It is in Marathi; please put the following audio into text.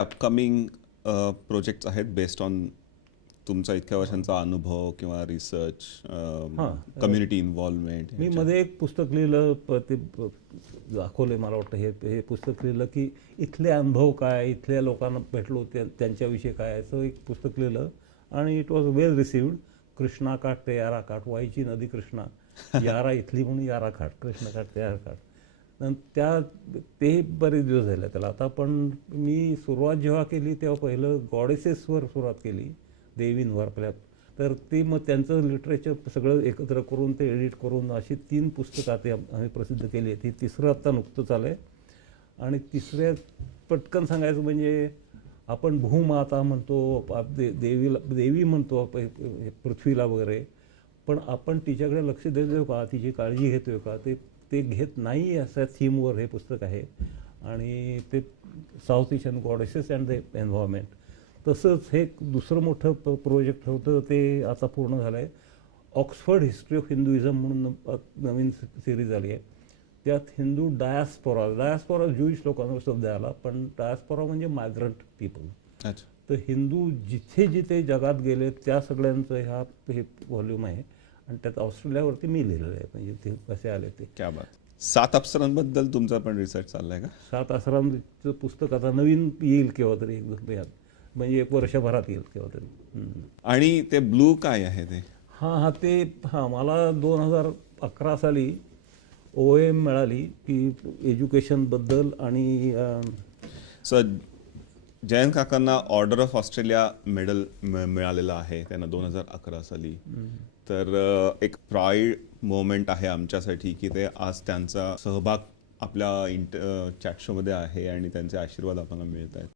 अपकमिंग प्रोजेक्ट्स आहेत बेस्ड ऑन तुमचा इतक्या वर्षांचा अनुभव किंवा रिसर्च, कम्युनिटी इन्व्हॉल्वमेंट? मी मध्ये एक पुस्तक लिहिलं, ते दाखवले मला वाटतं. हे पुस्तक लिहिलं की इथले अनुभव काय, इथल्या लोकांना भेटलो त्यांच्याविषयी काय, असं एक पुस्तक लिहिलं आणि it was well received. Krishna काठ ते यारा काठ, व्हायची नदी कृष्णा, यारा इथली म्हणून यारा खाट, कृष्णा काठ ते यारा काठ. ते बरेच दिवस झाले त्याला आता. पण मी सुरुवात जेव्हा केली तेव्हा पहिलं गॉडेसेसवर सुरुवात केली, देवींवर आपल्या. तर ती मग त्यांचं लिटरेचर सगळं एकत्र करून ते एडिट करून अशी 3 पुस्तकं ते आम्ही प्रसिद्ध केली आहेत. ही तिसरं आत्ता नुकतंच आलं आहे. आणि तिसऱ्या पटकन सांगायचं म्हणजे आपण भूमाता म्हणतो, देवीला देवी म्हणतो पृथ्वीला वगैरे, पण आपण तिच्याकडे लक्ष देतो का, तिची काळजी घेतोय का, ते ते घेत नाही अशा थीमवर हे पुस्तक आहे. आणि ते south Asian goddesses and the environment. तसंच हे दुसरं मोठं प्रोजेक्ट होतं, ते आता पूर्ण झालं आहे. ऑक्सफर्ड हिस्ट्री ऑफ हिंदुइझम म्हणून नवीन सिरीज आली आहे. त्यात हिंदू डायस्पोरा ज्यूइश लोकांवर शब्द आला, पण डायस्पोरा म्हणजे मायग्रंट पीपल. अच्छा. तर हिंदू जिथे जिथे जगात गेले त्या सगळ्यांचं हे व्हॉल्यूम आहे. आणि त्यात ऑस्ट्रेलियावरती मी लिहिलेलं आहे, म्हणजे ते कसे आले ते. क्या बात. 7 अप्सरांबद्दल तुमचा पण रिसर्च चाललाय का? 7 आश्रमचं पुस्तक आता नवीन येईल केव्हा तरी, म्हणजे 1 वर्षभरात येईल केव्हा तरी. आणि ते ब्लू काय आहे ते? मला 2011 साली OM मिळाली की एज्युकेशनबद्दल. आणि सर, जयंत काकांना ऑर्डर ऑफ ऑस्ट्रेलिया मेडल मिळालेलं आहे त्यांना 2011 साली. तर एक प्राईड मोमेंट आहे आमच्यासाठी की ते आज त्यांचा सहभाग आपल्या चॅट शोमध्ये आहे आणि त्यांचे आशीर्वाद आपल्याला मिळत आहेत.